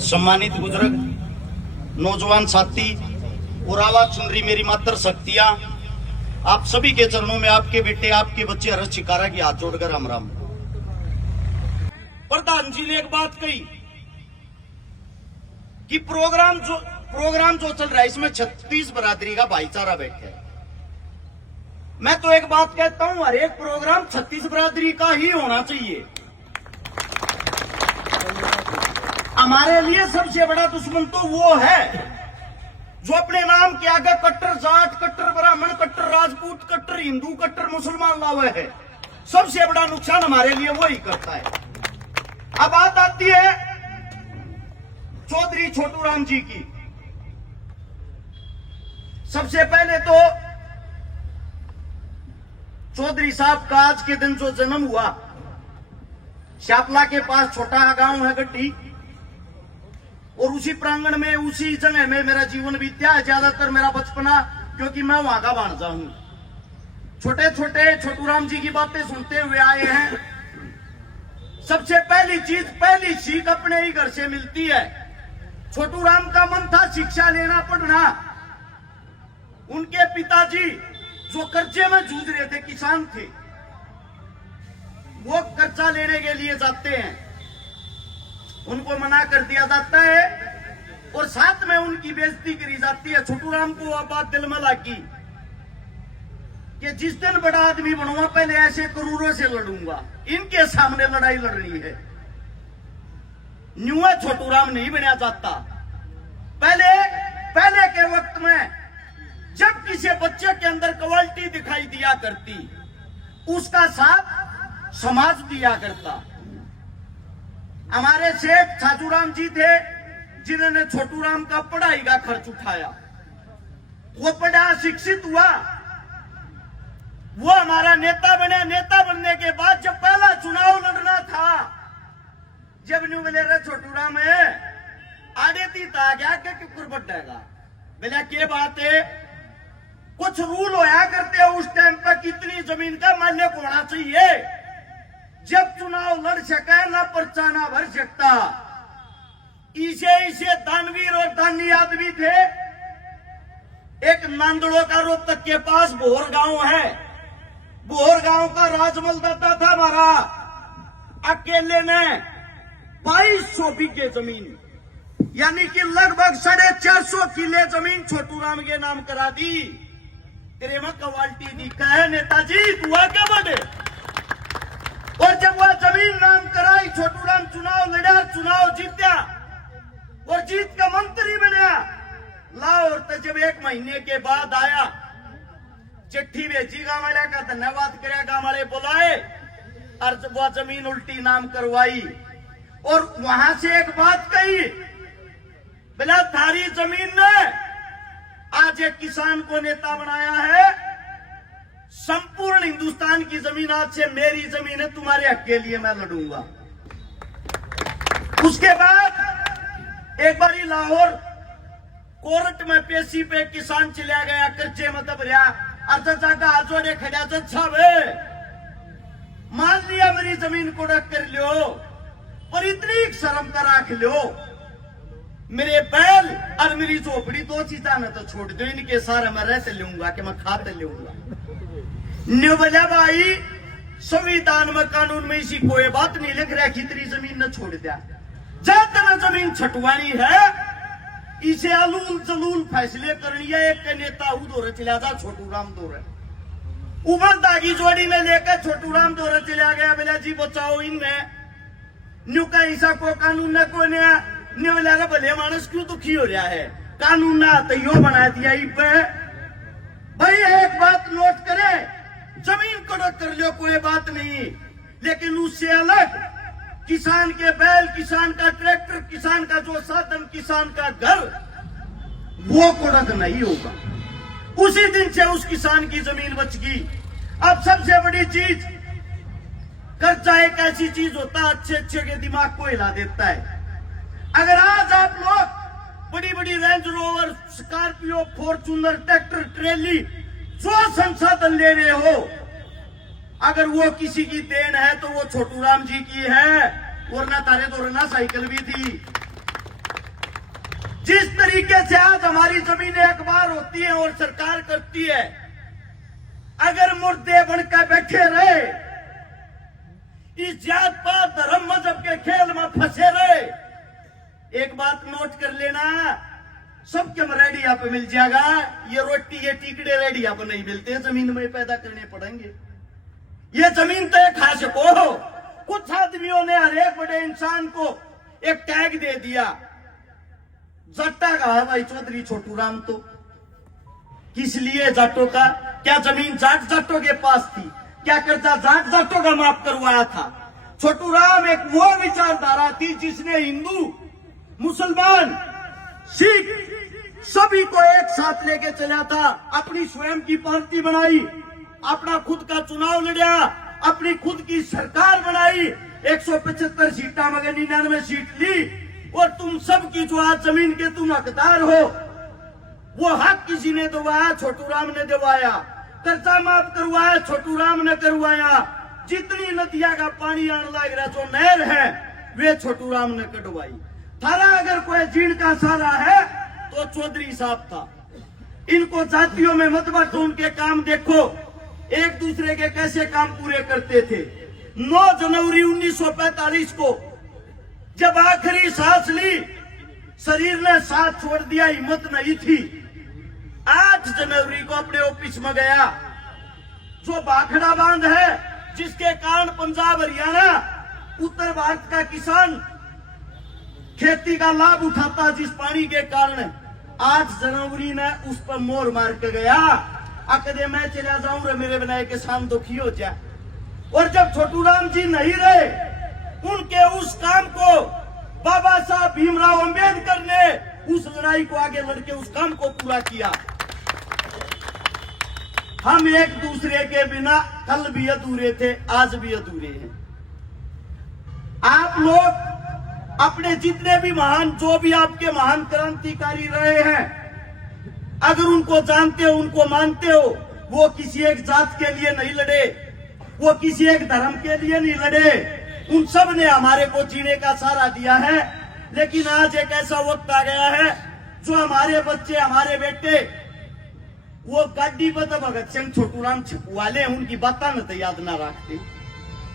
सम्मानित बुजुर्ग, नौजवान साथी और आवाज सुन रही मेरी मात्र शक्तियां, आप सभी के चरणों में आपके बेटे, आपके बच्चे हर्ष चिकारा की हाथ जोड़कर राम राम। प्रधान जी ने एक बात कही कि प्रोग्राम जो चल रहा है इसमें 36 बरादरी का भाईचारा बैठा है। मैं तो एक बात कहता हूं, हर एक प्रोग्राम 36 बरादरी का ही होना चाहिए। हमारे लिए सबसे बड़ा दुश्मन तो वो है जो अपने नाम के आगे कट्टर जाट, कट्टर ब्राह्मण, कट्टर राजपूत, कट्टर हिंदू, कट्टर मुसलमान लावे है। सबसे बड़ा नुकसान हमारे लिए वो ही करता है। अब बात आती है चौधरी छोटू राम जी की। सबसे पहले तो चौधरी साहब का आज के दिन जो जन्म हुआ, शापला के पास छोटा गांव है गड्डी, और उसी प्रांगण में, उसी जगह में मेरा जीवन बीत्या है ज्यादातर मेरा बचपना, क्योंकि मैं वहां का भांजा हूं। छोटे छोटे छोटू राम जी की बातें सुनते हुए आए हैं। सबसे पहली चीज, पहली सीख अपने ही घर से मिलती है। छोटू राम का मन था शिक्षा लेना, पढ़ना। उनके पिताजी जो कर्जे में जूझ रहे थे, किसान थे, वो कर्जा लेने के लिए जाते हैं, उनको मना कर दिया जाता है और साथ में उनकी बेइज्जती करी जाती है। छोटू राम को वह बात दिल में लगी कि जिस दिन बड़ा आदमी बनूंगा पहले ऐसे करोड़ों से लड़ूंगा, इनके सामने लड़ाई लड़नी है। न्यू छोटू राम नहीं बनया जाता। पहले के वक्त में जब किसी बच्चे के अंदर क्वालिटी दिखाई दिया करती, उसका साथ समाज दिया करता। हमारे शेख छाजूराम जी थे जिन्होंने छोटू राम का पढ़ाई का खर्च उठाया। वो पढ़ा, शिक्षित हुआ, वो हमारा नेता बने। नेता बनने के बाद जब पहला चुनाव लड़ना था, जब न्यू बोले रे छोटू राम है आड़े थी था क्या के कुकुर बटेगा, बोला के बात है, कुछ रूल होया करते उस टाइम पर कितनी जमीन का मालिक होना चाहिए, जब चुनाव लड़ सके ना पर्चा ना भर सकता। इसे दानवीर और दानी आदमी थे। एक नांदड़ो का रोहतक के पास बोहर गांव है, बोहर गांव का राजमल दाता था हमारा, अकेले ने 2200 बीघे जमीन, यानी कि लगभग 450 किले जमीन छोटू राम के नाम करा दी। तेरे में क्वालिटी दी कहे नेताजी दुआ क्या बने। और जब वह जमीन नाम कराई, छोटू राम चुनाव लड़ा, चुनाव जीत्या और जीत का मंत्री बना। लाहौर तो जब 1 महीने के बाद आया, चिट्ठी भेजी गांव वाले का धन्यवाद करे, गांव वाले बुलाए और जब वह जमीन उल्टी नाम करवाई और वहां से एक बात कही, बोला थारी जमीन ने आज एक किसान को नेता बनाया है, संपूर्ण हिंदुस्तान की जमीन आज से मेरी जमीन है, तुम्हारे हक के लिए मैं लड़ूंगा। उसके बाद एक बारी लाहौर कोर्ट में पेशी पे किसान चला गया, कर्जे में दब रहा, अर्जा का आजोड़े खड़ा छावे, मान लिया मेरी जमीन को रख कर लियो और इतनी शर्म का राख लियो, मेरे बैल और मेरी झोपड़ी 2 चीजा न तो छोड़ दो, इनके सारे मैं रहते लूंगा कि मैं खाते लूंगा। न्यू बोला भाई संविधान में, कानून में इसी कोई बात नहीं लिख रहा कि तेरी जमीन न छोड़ दिया। जब तक जमीन छटवानी है, इसे अलूल जलूल फैसले करनी है। एक के नेता दौरे चला जा, छोटू राम दौरे उमर दागी जोड़ी में लेकर छोटू राम दौरे चला गया। बोला जी बचाओ इनमें, न्यू का हिस्सा को कानून न को न्यू बोला भले मानस क्यों दुखी हो रहा है, कानून ना तो यो बना दिया पे। भाई एक बात नोट करे, जमीन कड़क कर लो कोई बात नहीं, लेकिन उससे अलग किसान के बैल, किसान का ट्रैक्टर, किसान का जो साधन, किसान का घर, वो कड़क नहीं होगा। उसी दिन से उस किसान की जमीन बच गई। अब सबसे बड़ी चीज, कर्जा एक ऐसी चीज होता है अच्छे के दिमाग को हिला देता है। अगर आज आप लोग बड़ी बड़ी Range Rover, Scorpio, Fortuner, tractor, trolley, जो संसाधन ले रहे हो, अगर वो किसी की देन है तो वो छोटू राम जी की है, वरना तारे तो रना साइकिल भी थी। जिस तरीके से आज हमारी जमीनें अखबार होती हैं और सरकार करती है, अगर मुर्दे बनकर बैठे रहे, इस जात पात धर्म मजहब के खेल में फंसे रहे, एक बात नोट कर लेना, सबके रेडिया पे मिल जाएगा। ये रोटी ये टिकड़े रेडिया पे नहीं मिलते, जमीन में पैदा करने पड़ेंगे। ये जमीन तो खा सको। कुछ आदमियों ने हर एक बड़े इंसान को एक टैग दे दिया, जट्टा का है भाई चौधरी छोटू राम। तो किस लिए जाटों का? क्या जमीन जाट जाटों के पास थी? क्या कर्जा जाट जाटों का माफ करवाया था? छोटू राम एक वो विचारधारा थी जिसने हिंदू, मुसलमान, सिख सभी को एक साथ लेके चला था। अपनी स्वयं की पार्टी बनाई, अपना खुद का चुनाव लड़ा, अपनी खुद की सरकार बनाई, 175 सीटा मगर 99 सीट ली। और तुम सब की जो आज जमीन के तुम हकदार हो, वो हक किसी ने दिलवाया? छोटू राम ने दिलवाया। कर्जा माफ करवाया? छोटू राम ने करवाया। जितनी नदियां का पानी आने लग रहा, जो नहर है, वे छोटू राम ने कटवाई। थारा अगर कोई जीण का सारा है तो चौधरी साहब था। इनको जातियों में मत बांटो, उनके काम देखो, एक दूसरे के कैसे काम पूरे करते थे। 9 जनवरी 1945 को जब आखिरी सांस ली, शरीर ने साथ छोड़ दिया, हिम्मत नहीं थी। 8 जनवरी को अपने ऑफिस में गया, जो भाखड़ा बांध है, जिसके कारण पंजाब, हरियाणा, उत्तर भारत का किसान खेती का लाभ उठाता, जिस पानी के कारण 8 जनवरी ने उस पर मोर मार के गया। अकदे मैं चला जाऊं रे मेरे बनाए किसान दुखी हो जाए। और जब छोटू राम जी नहीं रहे, उनके उस काम को बाबा साहब भीमराव अंबेडकर ने उस लड़ाई को आगे लड़के उस काम को पूरा किया। हम एक दूसरे के बिना कल भी अधूरे थे, आज भी अधूरे हैं। आप लोग अपने जितने भी महान, जो भी आपके महान क्रांतिकारी रहे हैं, अगर उनको जानते हो, उनको मानते हो, वो किसी एक जात के लिए नहीं लड़े, वो किसी एक धर्म के लिए नहीं लड़े। उन सब ने हमारे को जीने का सहारा दिया है। लेकिन आज एक ऐसा वक्त आ गया है, जो हमारे बच्चे, हमारे बेटे, वो गाड़ी पर तो भगत सिंह, छोटू राम वाले उनकी बातें न तो याद ना रखते।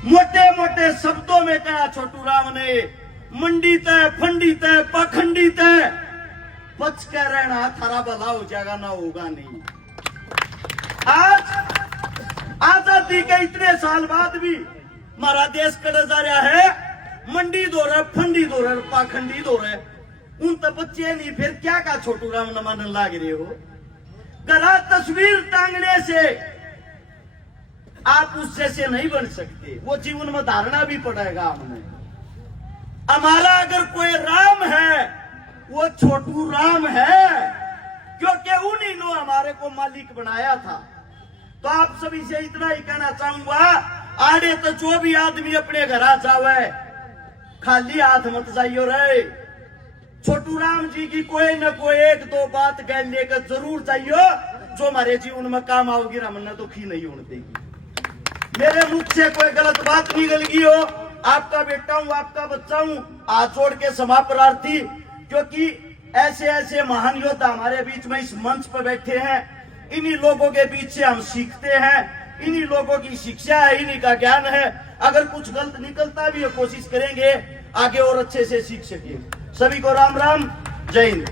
मोटे मोटे शब्दों में कहा छोटू राम ने, मंडी तय, फंडी तय, पाखंडी तय, बच कर रहना, थारा भला हो जाएगा, ना होगा नहीं। आज आजादी के इतने साल बाद भी हमारा देश कड़ा जा रहा है, मंडी दो रहे, फंडी दो रहे, पाखंडी दो रहे। उन तो बच्चे नहीं, फिर क्या का छोटू राम न मानने लाग रहे हो? गला तस्वीर टांगने से आप उस जैसे नहीं बन सकते, वो जीवन में धारणा भी पड़ेगा हमें। हमारा अगर कोई राम है, वो छोटू राम है, क्योंकि उन्हीं ने हमारे को मालिक बनाया था। तो आप सभी से इतना ही कहना चाहूंगा, आड़े तो जो भी आदमी अपने घर आ जावे, खाली हाथ मत जाइयो रे। छोटू राम जी की कोई न कोई 1-2 बात कह लेकर जरूर जाइयो, जो हमारे जीवन में काम आओगी, हमने दुखी नहीं होने देगी। मेरे मुख से कोई गलत बात निकल गई हो, आपका बेटा हूं, आपका बच्चा हूं, हाथ जोड़ के क्षमा प्रार्थी। क्योंकि ऐसे ऐसे महान योद्धा हमारे बीच में इस मंच पर बैठे हैं, इन्हीं लोगों के बीच से हम सीखते हैं, इन्हीं लोगों की शिक्षा है, इन्हीं का ज्ञान है। अगर कुछ गलत निकलता भी है, कोशिश करेंगे आगे और अच्छे से सीख सके। सभी को राम राम, जय हिंद।